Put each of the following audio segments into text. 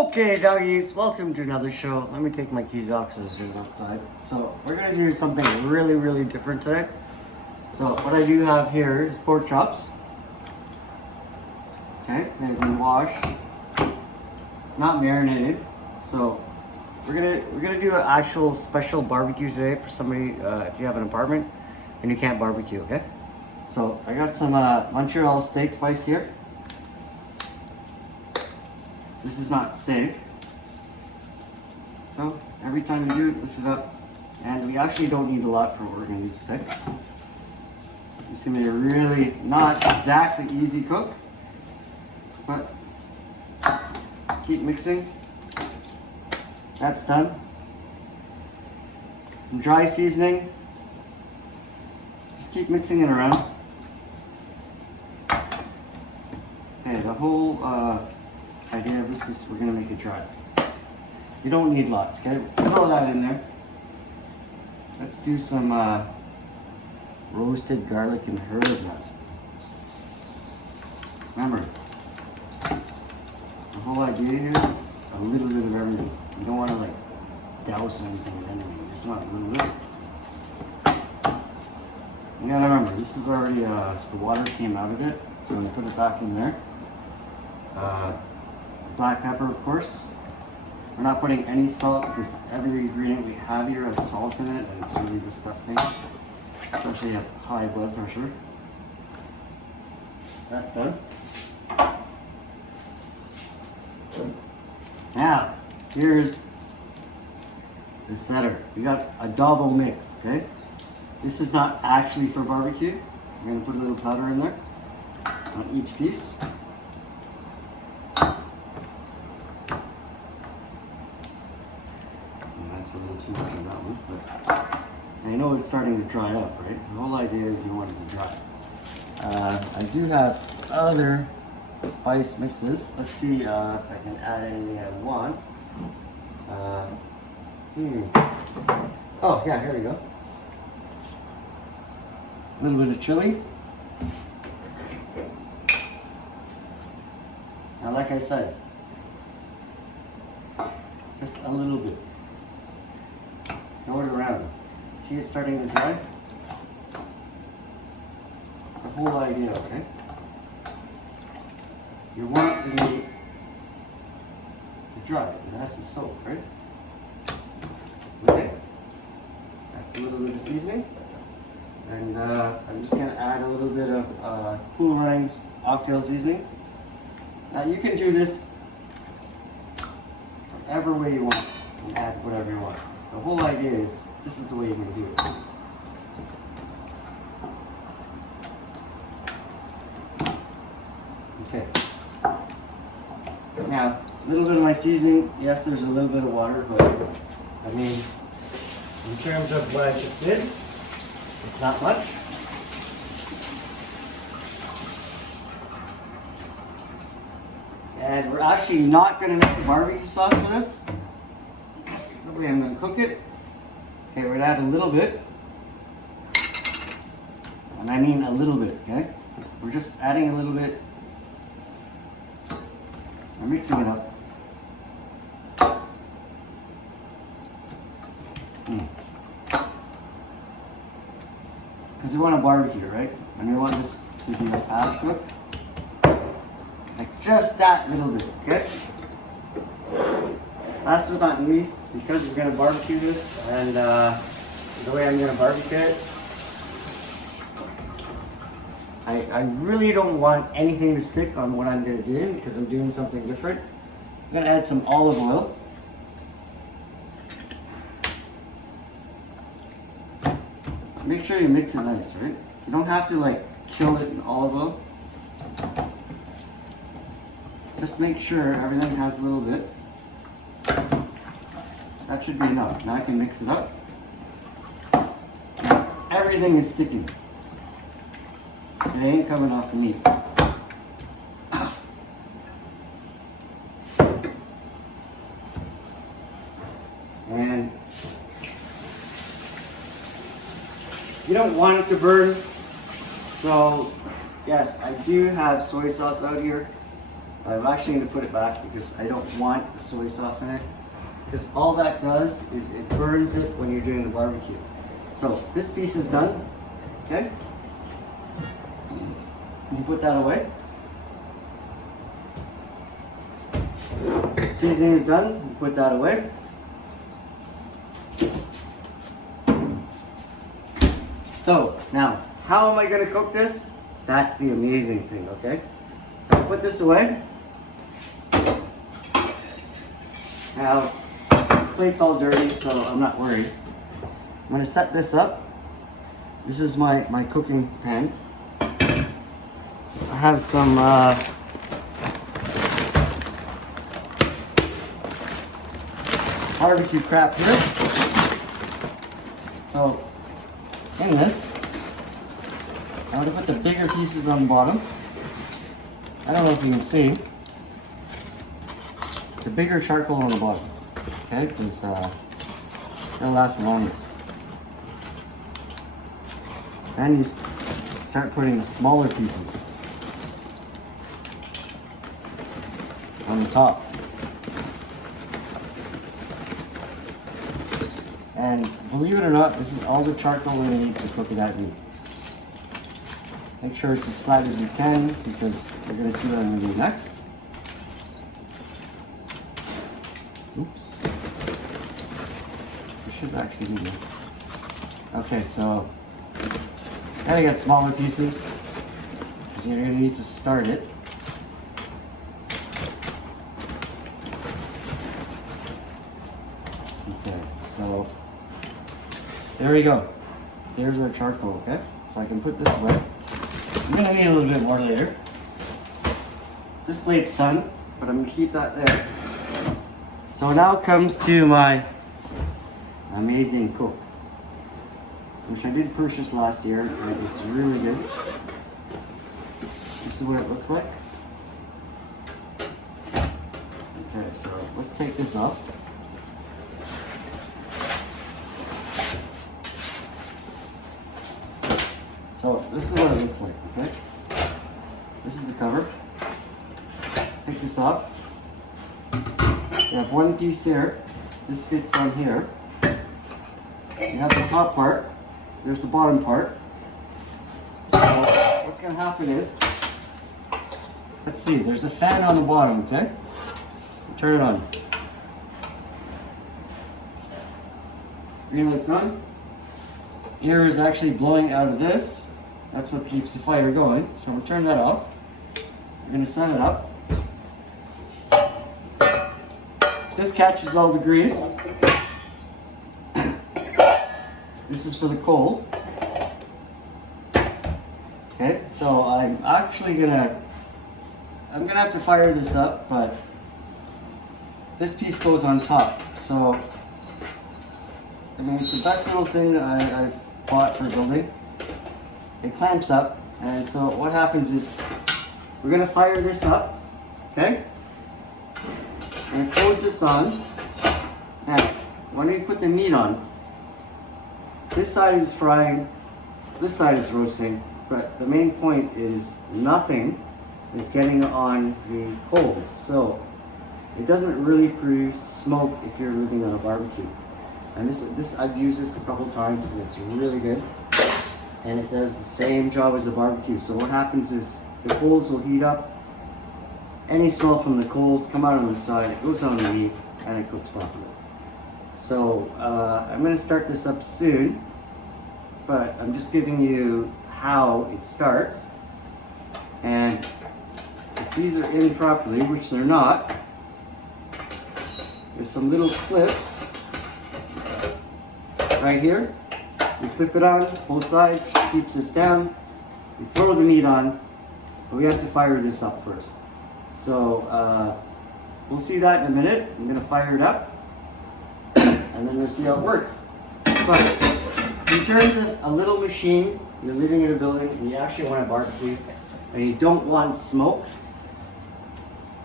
Okay, doggies, welcome to another show. Let me take my keys off because it's just outside. So we're gonna do something really different today. So what I do have here is pork chops. Okay, they've been washed, not marinated. So we're gonna do an actual special barbecue today for somebody if you have an apartment and you can't barbecue. Okay. So I got some Montreal steak spice here. This is not steak. So every time you do it, lift it up. And we actually don't need a lot for what we're gonna do today. It's gonna be a really not exactly easy cook, but keep mixing. That's done. Some dry seasoning. Just keep mixing it around. Okay, the whole idea of this is we're gonna make it dry. You don't need lots, okay? Throw that in there. Let's do some roasted garlic and herb now. Remember, the whole idea here is a little bit of everything. You don't want to like douse anything with anything. You just want a little bit. You gotta remember, this is already the water came out of it, so I'm gonna put it back in there. Black pepper, of course. We're not putting any salt because every ingredient we have here has salt in it, and it's really disgusting, especially if you have high blood pressure. That's done. Now, here's the setter. We got a double mix, okay? This is not actually for barbecue. We're gonna put a little powder in there on each piece. A little too much of that one, but I know it's starting to dry up, right? The whole idea is you want it to dry. I do have other spice mixes. Let's see if I can add anything I want. Oh yeah, here we go. A little bit of chili. Now, like I said, just a little bit. Throw it around. See it starting to dry? It's the whole idea, okay? You want the meat to dry. It has to soak, right? Okay. That's a little bit of seasoning. And I'm just gonna add a little bit of Cool Ranks oxtail seasoning. Now you can do this whatever way you want and add whatever you want. The whole idea is, this is the way you're going to do it. Okay. Now, a little bit of my seasoning. Yes, there's a little bit of water, but I mean, in terms of what I just did, it's not much. And we're actually not going to make a barbecue sauce for this. The way I'm going to cook it. Okay, we're going to add a little bit. And I mean a little bit, okay? We're just adding a little bit. We're mixing it up. Because we want to barbecue, right? And we want this to be a fast cook. Like just that little bit, okay? Last but not least, because we're going to barbecue this, and the way I'm going to barbecue it, I really don't want anything to stick on what I'm going to do because I'm doing something different. I'm going to add some olive oil. Make sure you mix it nice, right? You don't have to like kill it in olive oil. Just make sure everything has a little bit. That should be enough. Now I can mix it up. Everything is sticking. It ain't coming off the meat. And you don't want it to burn. So yes, I do have soy sauce out here. I'm actually going to put it back because I don't want the soy sauce in it. Because all that does is it burns it when you're doing the barbecue. So this piece is done, okay? You put that away. Seasoning is done, you put that away. So now, how am I going to cook this? That's the amazing thing, okay? I'll put this away. Now, this plate's all dirty, so I'm not worried. I'm going to set this up. This is my cooking pan. I have some barbecue crap here. So, in this, I'm going to put the bigger pieces on the bottom. I don't know if you can see. The bigger charcoal on the bottom. Okay, because it'll last the longest. Then you start putting the smaller pieces on the top. And believe it or not, this is all the charcoal we need to cook that meat. Make sure it's as flat as you can because you're going to see what I'm going to do next. Oops. It should actually be good. Okay, so gotta get smaller pieces because you're going to need to start it. Okay, so there we go. There's our charcoal, okay? So I can put this away. I'm going to need a little bit more later. This plate's done, but I'm going to keep that there. So now comes to my amazing Coke, which I did purchase last year, and it's really good. This is what it looks like. Okay, so let's take this off. So this is what it looks like, okay? This is the cover. Take this off. You have one piece here. This fits on here. You have the top part. There's the bottom part. So what's going to happen is, let's see, there's a fan on the bottom, okay? Turn it on. Green light's on. Air is actually blowing out of this. That's what keeps the fire going. So we'll turn that off. We're going to set it up. This catches all the grease. This is for the coal. Okay, so I'm actually gonna have to fire this up, but this piece goes on top. So, I mean, it's the best little thing that I've bought for building. It clamps up, and so what happens is we're gonna fire this up, okay? And close this on. Now, when we put the meat on, this side is frying, this side is roasting, but the main point is nothing is getting on the coals. So it doesn't really produce smoke if you're living on a barbecue. And this I've used this a couple times and it's really good. And it does the same job as a barbecue. So what happens is the coals will heat up. Any smell from the coals come out on the side, it goes on the meat, and it cooks properly. So I'm going to start this up soon, but I'm just giving you how it starts. And if these are in properly, which they're not, there's some little clips right here. You clip it on both sides, keeps this down. You throw the meat on, but we have to fire this up first. So we'll see that in a minute. I'm going to fire it up, and then we'll see how it works. But in terms of a little machine, you're living in a building and you actually want a barbecue, and you don't want smoke.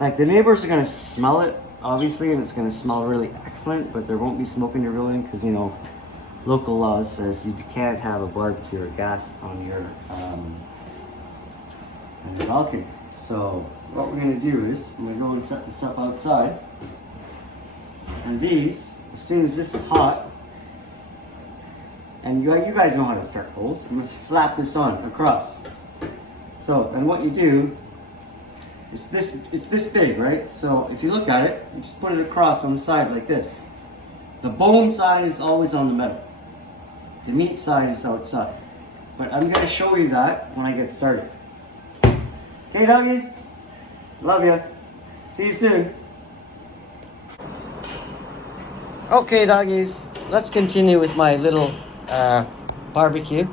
Like, the neighbors are going to smell it, obviously, and it's going to smell really excellent, but there won't be smoke in your building because, you know, local laws says you can't have a barbecue or gas on your balcony. So what we're gonna do is, I'm gonna go and set this up outside. And these, as soon as this is hot, and you guys know how to start coals, I'm gonna slap this on across. So, and what you do, it's this big, right? So if you look at it, you just put it across on the side like this. The bone side is always on the metal. The meat side is outside. But I'm gonna show you that when I get started. Okay, doggies? Love you. See you soon. Okay, doggies. Let's continue with my little barbecue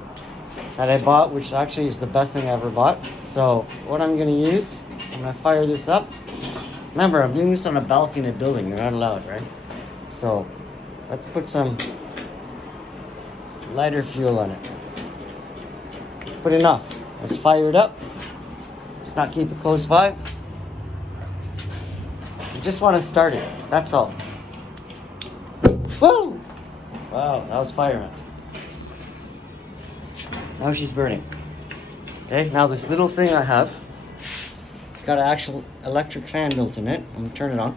that I bought, which actually is the best thing I ever bought. So what I'm gonna use, I'm gonna fire this up. Remember, I'm doing this on a balcony in a building. You're not allowed, right? So let's put some lighter fuel on it. Put enough. Let's fire it up. Let's not keep it close by. You just want to start it. That's all. Woo! Wow, that was fire. Now she's burning. Okay, now this little thing I have, it's got an actual electric fan built in it. I'm gonna turn it on.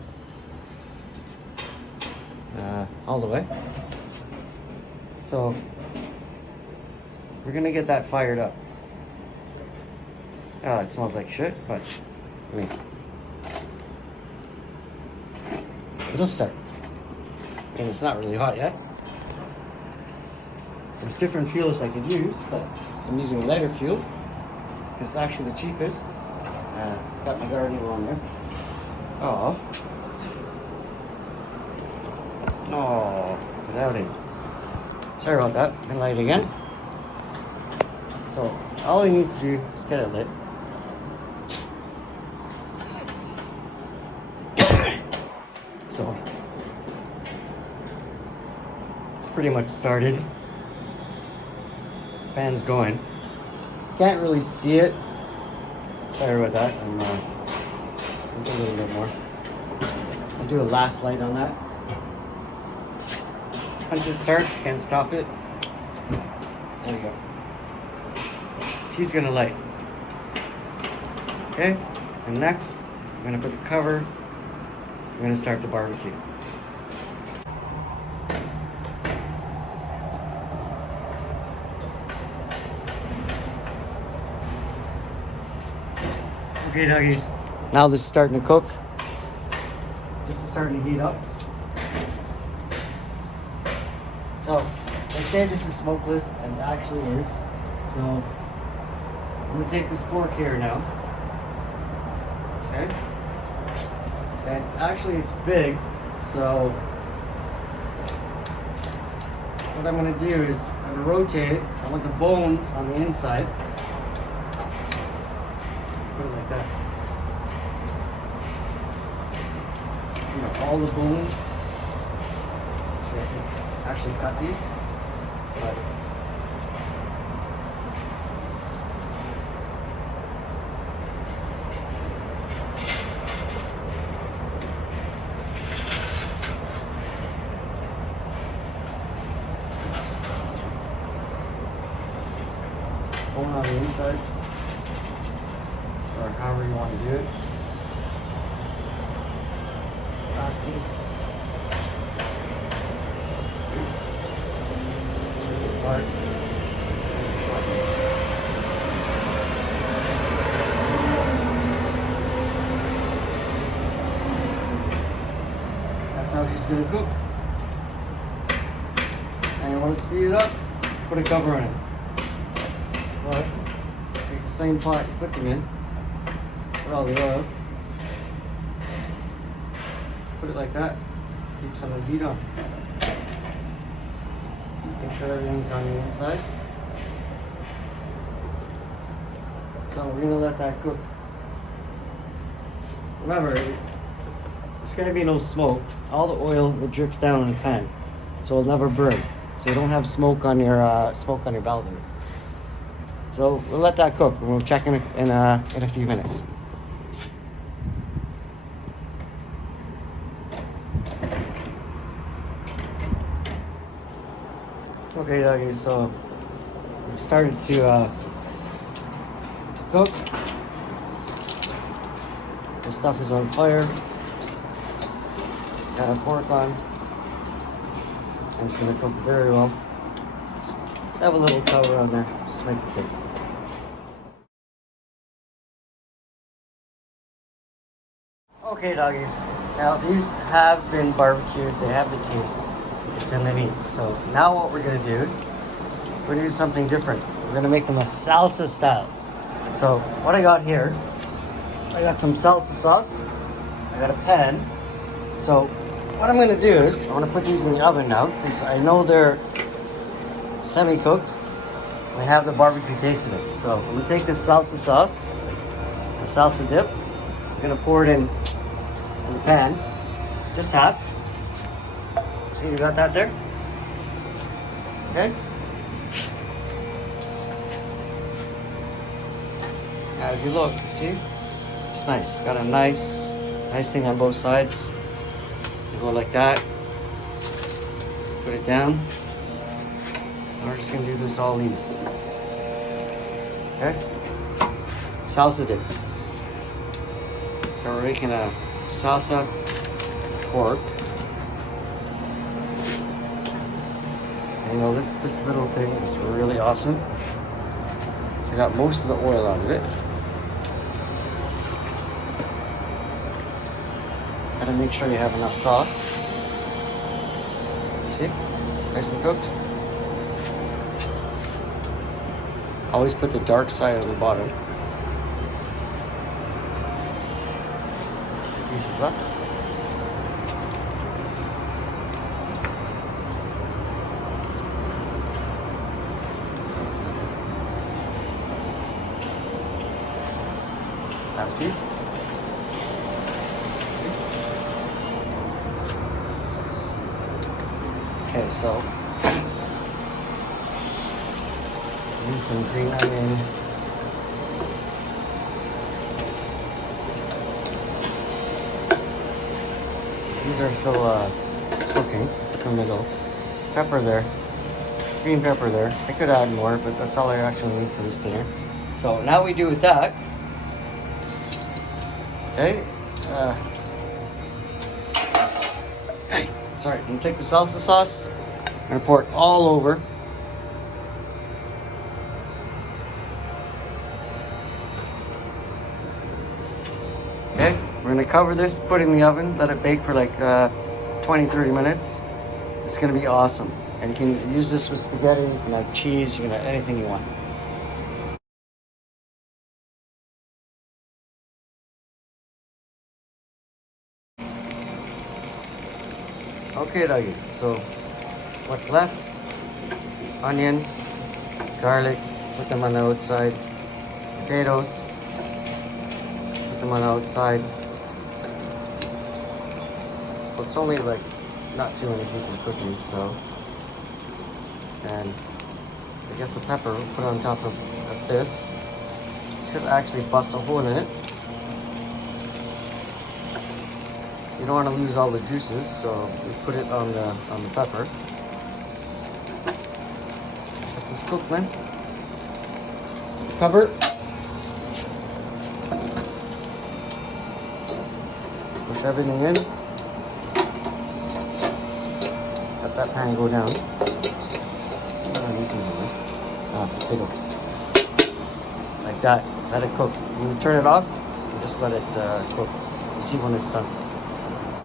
All the way. So, we're gonna get that fired up. Oh, it smells like shit, but I mean, it'll start. And it's not really hot yet. There's different fuels I could use, but I'm using lighter fuel because it's actually the cheapest. Got my gardening on there. Oh. No, without it. Sorry about that. I'm gonna light it again. So all I need to do is get it lit. So it's pretty much started. Fan's going. Can't really see it. Sorry about that. I'll do a little bit more. I'll do a last light on that. Once it starts, can't stop it. There we go. She's gonna light. Okay, and next, I'm gonna put the cover. I'm gonna start the barbecue. Okay, doggies. Now this is starting to cook. This is starting to heat up. So, they say this is smokeless, and it actually is. So, I'm gonna take this pork here now. Okay? And actually it's big, so what I'm gonna do is I'm gonna rotate it. I want the bones on the inside. Put it like that. You know, all the bones. So I can actually cut these. But bone on the inside, or however you want to do it. Last piece. Strip it apart. That's how she's gonna cook. And you want to speed it up, put a cover on it. But take the same pot you're cooking in, put all the oil, put it like that, keep some of the heat on. Make sure everything's on the inside. So we're gonna let that cook. Remember, there's gonna be no smoke. All the oil that drips down in the pan, so it'll never burn. So you don't have smoke on your balcony. So we'll let that cook, and we'll check in a few minutes. Okay, doggies. So we started to cook. the stuff is on fire. Got a pork on. And it's gonna cook very well. Let's have a little cover on there, just to make it good. Okay, doggies. Now these have been barbecued. They have the taste. It's in the meat. So now what we're gonna do is we're gonna do something different. We're gonna make them a salsa style. So what I got here, I got some salsa sauce. I got a pan. So what I'm gonna do is I want to put these in the oven now because I know they're semi-cooked. They have the barbecue taste in it. So I'm gonna take this salsa sauce, the salsa dip. I'm gonna pour it in the pan, just half. See, you got that there? Okay. Now if you look, see? It's nice. Got a nice thing on both sides. You go like that. Put it down. And we're just gonna do this all these. Okay? Salsa dip. So we're making a salsa pork. You know, this little thing is really awesome. So I got most of the oil out of it. Gotta make sure you have enough sauce. See? Nice and cooked. Always put the dark side on the bottom. 2 pieces left. Last piece. Okay, so need some green onion. These are still cooking in the middle. Pepper there, green pepper there. I could add more, but that's all I actually need for this dinner. So now we do with that. Okay. Sorry, I'm gonna take the salsa sauce. I'm gonna pour it all over. Okay, we're gonna cover this, put it in the oven, let it bake for like 20-30 minutes. It's gonna be awesome. And you can use this with spaghetti, you can have cheese, you can have anything you want. Okay, doggy, so what's left? Onion, garlic, put them on the outside. Potatoes, put them on the outside. Well, it's only like not too many people cooking, so. And I guess the pepper we'll put on top of this. Should actually bust a hole in it. You don't want to lose all the juices, so we put it on the pepper. Let this cook, man. Cover. Push everything in. Let that pan go down. Potato. Like that. Let it cook. You turn it off and just let it cook. You see when it's done.